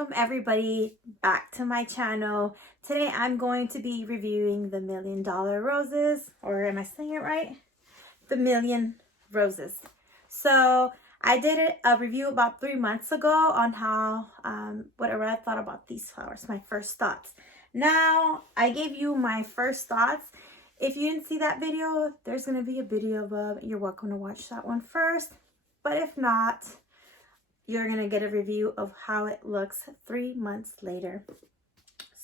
welcome everybody back to my channel. Today I'm going to be reviewing the $1 Million Roses, or am I saying it right? The Million Roses. So I did a review about 3 months ago on how, whatever I thought about these flowers, my first thoughts. Now I gave you my first thoughts. If you didn't see that video, there's going to be a video above. You're welcome to watch that one first. But if not, you're going to get a review of how it looks 3 months later.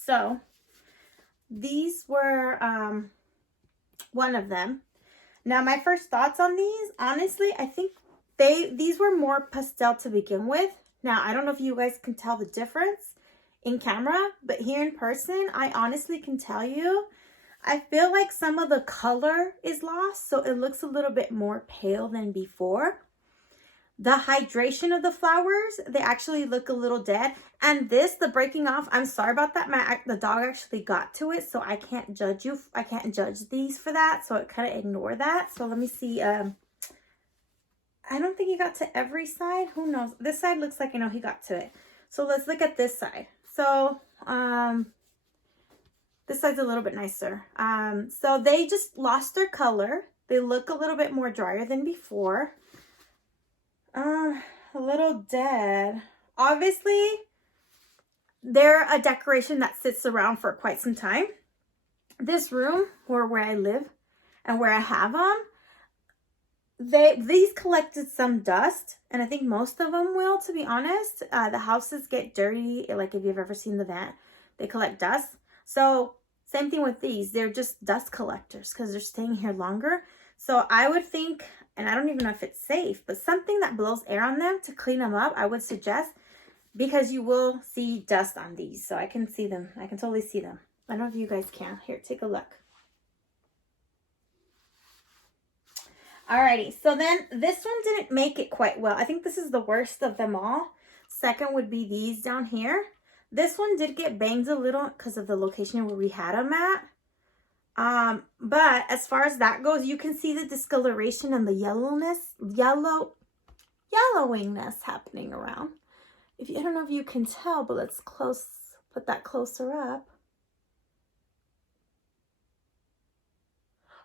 So these were one of them. Now my first thoughts on these, honestly, I think these were more pastel to begin with. Now I don't know if you guys can tell the difference in camera, but here in person, I honestly can tell you, I feel like some of the color is lost, so it looks a little bit more pale than before. The hydration of the flowers, they actually look a little dead. And this, the breaking off, I'm sorry about that. The dog actually got to it, so I can't judge you. I can't judge these for that, so kind of ignore that. So let me see. I don't think he got to every side. Who knows? This side looks like, he got to it. So let's look at this side. So this side's a little bit nicer. So they just lost their color. They look a little bit more drier than before. A little dead. Obviously, they're a decoration that sits around for quite some time. This room, where I live and where I have them, these collected some dust, and I think most of them will, to be honest. The houses get dirty, like if you've ever seen the van, they collect dust. So same thing with these. They're just dust collectors because they're staying here longer. So I would think, and I don't even know if it's safe, but something that blows air on them to clean them up, I would suggest, because you will see dust on these. So I can see them. I can totally see them. I don't know if you guys can. Here, take a look. Alrighty, so then this one didn't make it quite well. I think this is the worst of them all. Second would be these down here. This one did get banged a little because of the location where we had them at. But as far as that goes, you can see the discoloration and the yellowingness happening around. I don't know if you can tell, but let's put that closer up.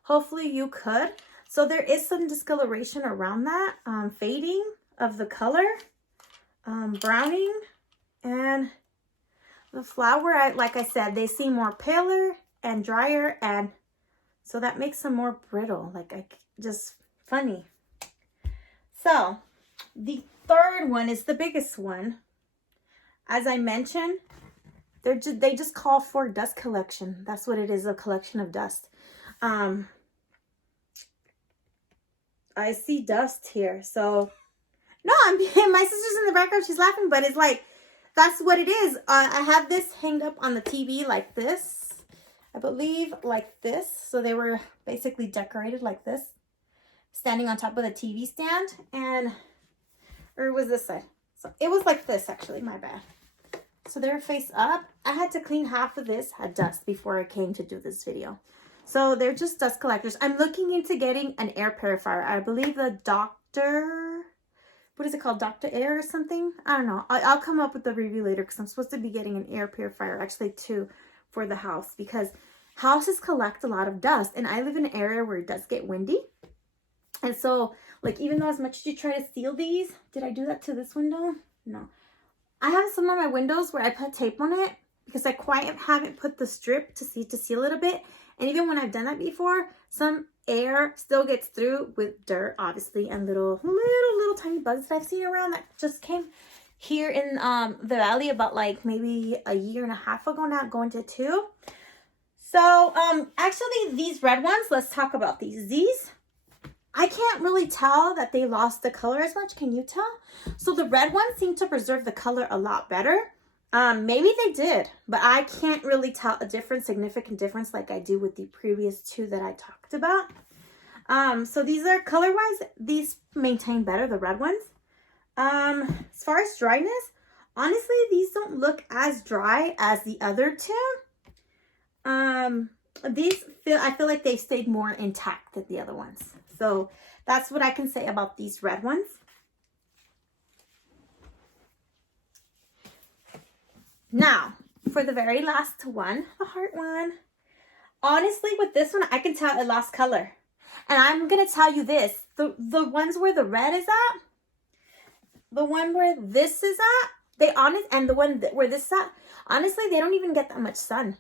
Hopefully you could. So there is some discoloration around that, fading of the color, browning, and the flower, like I said, they seem more paler and drier, and so that makes them more brittle, just funny. So the third one is the biggest one. As I mentioned, they just call for dust collection. That's what it is, a collection of dust. I see dust here, so no, my sister's in the background, she's laughing, but it's like, that's what it is. I have this hanged up on the TV like this, I believe, like this. So they were basically decorated like this, standing on top of the TV stand, or it was this side. So it was like this, actually, my bad. So they're face up. I had to clean half of this, had dust, before I came to do this video. So they're just dust collectors. I'm looking into getting an air purifier. I believe the what is it called? Dr. Air or something? I don't know. I'll come up with the review later because I'm supposed to be getting an air purifier, actually 2, for the house, because houses collect a lot of dust, and I live in an area where it does get windy. And so, even though as much as you try to seal these, did I do that to this window? No. I have some of my windows where I put tape on it because I quite haven't put the strip to seal it a bit. And even when I've done that before, some air still gets through with dirt, obviously, and little tiny bugs that I've seen around that just came here in the valley about maybe a year and a half ago now, going to 2. So actually these red ones, let's talk about these. These, I can't really tell that they lost the color as much. Can you tell? So the red ones seem to preserve the color a lot better. Maybe they did, but I can't really tell a significant difference like I do with the previous 2 that I talked about. So these are color-wise, these maintain better, the red ones. As far as dryness, honestly, these don't look as dry as the other 2. I feel like they've stayed more intact than the other ones. So that's what I can say about these red ones. Now, for the very last one, the heart one. Honestly, with this one, I can tell it lost color. And I'm going to tell you this. The ones where the red is at, the one where this is at, and the one where this is at, honestly, they don't even get that much sun.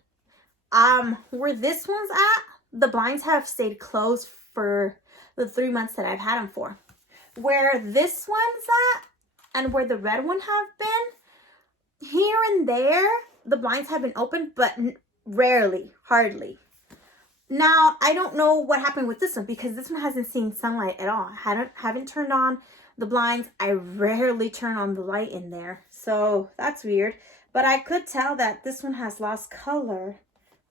Where this one's at, the blinds have stayed closed for the 3 months that I've had them for. Where this one's at, and where the red one have been, here and there, the blinds have been open, but rarely, hardly. Now, I don't know what happened with this one because this one hasn't seen sunlight at all. I haven't turned on the blinds. I rarely turn on the light in there. So that's weird. But I could tell that this one has lost color.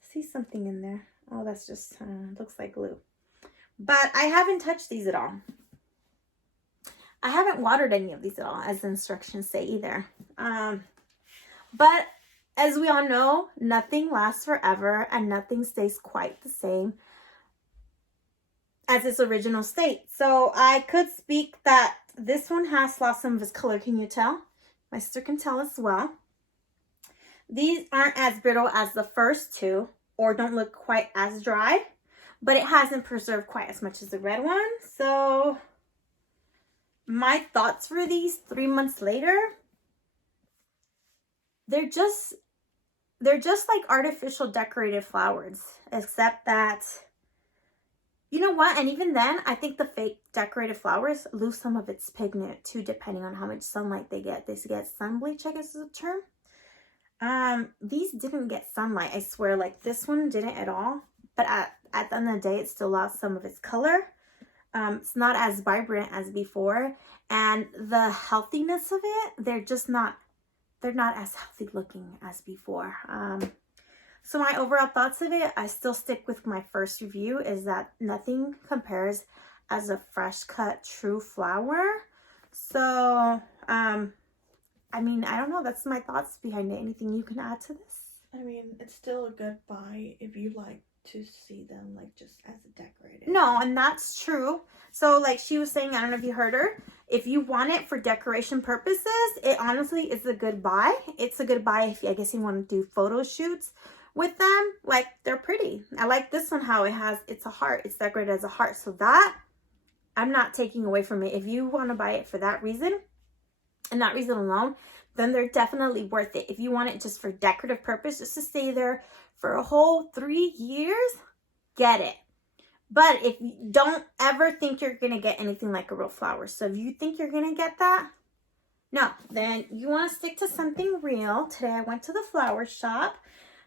See something in there. Oh, that's just, looks like glue. But I haven't touched these at all. I haven't watered any of these at all, as the instructions say either. But as we all know, nothing lasts forever and nothing stays quite the same as its original state. So I could speak that this one has lost some of its color. Can you tell? My sister can tell as well. These aren't as brittle as the first two or don't look quite as dry, but it hasn't preserved quite as much as the red one. So my thoughts for these 3 months later, they're just like artificial decorated flowers, except that, you know what? And even then, I think the fake decorated flowers lose some of its pigment too, depending on how much sunlight they get. They get sun bleach, I guess is the term. These didn't get sunlight, I swear. Like this one didn't at all. But at the end of the day, it still lost some of its color. It's not as vibrant as before. And the healthiness of it, they're not as healthy looking as before. So my overall thoughts of it, I still stick with my first review, is that nothing compares as a fresh cut true flower. So, I mean, I don't know. That's my thoughts behind it. Anything you can add to this? I mean, it's still a good buy if you like to see them like just as a decorated. No, and that's true. So like she was saying, I don't know if you heard her, if you want it for decoration purposes, it honestly is a good buy. It's a good buy if I guess you want to do photo shoots with them. Like they're pretty. I like this one, how it's a heart. It's decorated as a heart. So that I'm not taking away from it. If you want to buy it for that reason and that reason alone, then they're definitely worth it. If you want it just for decorative purpose, just to stay there for a whole 3 years, get it. But if you don't ever think you're going to get anything like a real flower, so if you think you're going to get that, no, then you want to stick to something real. Today I went to the flower shop,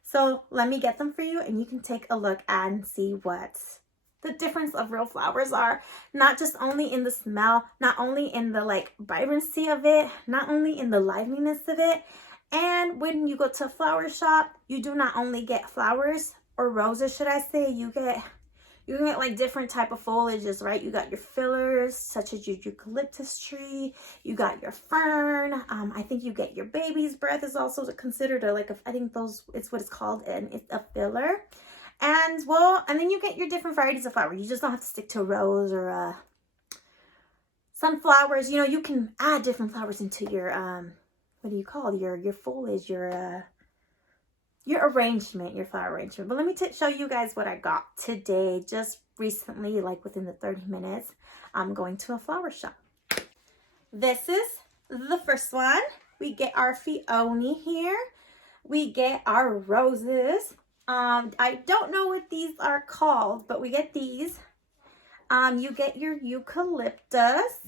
so let me get them for you and you can take a look and see what the difference of real flowers are. Not just only in the smell, not only in the like vibrancy of it, not only in the liveliness of it. And when you go to a flower shop, you do not only get flowers or roses, should I say, you can get like different type of foliages, right? You got your fillers, such as your eucalyptus tree. You got your fern. I think you get your baby's breath is also considered I think it's what it's called, and it's a filler. And well, and then you get your different varieties of flower. You just don't have to stick to a rose or sunflowers. You know, you can add different flowers into your what do you call your foliage, your arrangement, your flower arrangement. But let me show you guys what I got today, just recently, like within the 30 minutes. I'm going to a flower shop. This is the first one. We get our peony here. We get our roses. I don't know what these are called, but we get these. You get your eucalyptus.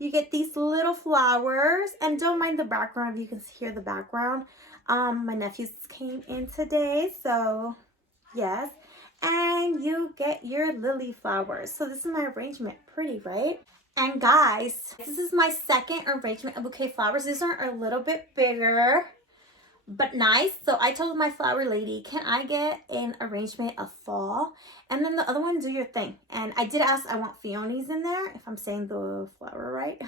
You get these little flowers, and don't mind the background if you can hear the background. My nephews came in today, so yes. And you get your lily flowers. So this is my arrangement. Pretty, right? And guys, this is my second arrangement of bouquet flowers. These are a little bit bigger, but nice. So I told my flower lady, can I get an arrangement of fall? And then the other one, do your thing. And I did ask, I want peonies in there, if I'm saying the flower right.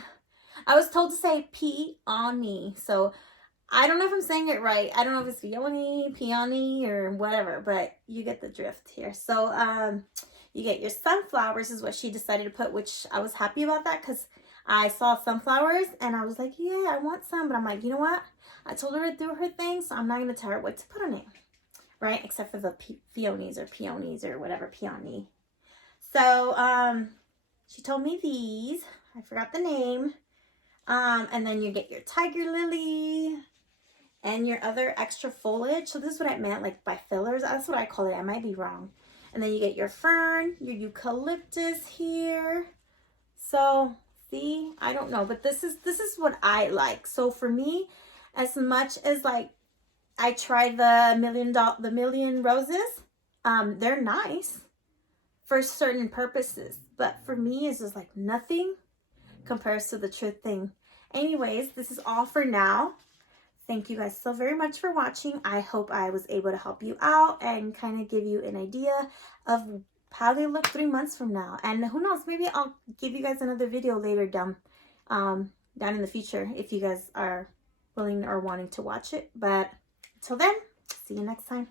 I was told to say peony. So I don't know if I'm saying it right. I don't know if it's peony, or whatever, but you get the drift here. So you get your sunflowers is what she decided to put, which I was happy about that because I saw sunflowers and I was like, yeah, I want some. But I'm like, you know what? I told her to do her thing, so I'm not going to tell her what to put on it. Right? Except for the peonies or whatever, peony. So, she told me these. I forgot the name. And then you get your tiger lily and your other extra foliage. So this is what I meant, like by fillers. That's what I call it. I might be wrong. And then you get your fern, your eucalyptus here. So see, I don't know, but this is what I like. So for me, as much as like I tried the million roses, they're nice for certain purposes, but for me, it's just like nothing compares to the truth thing. Anyways, this is all for now. Thank you guys so very much for watching. I hope I was able to help you out and kind of give you an idea of how they look 3 months from now. And who knows, maybe I'll give you guys another video later down in the future if you guys are willing or wanting to watch it. But until then, see you next time.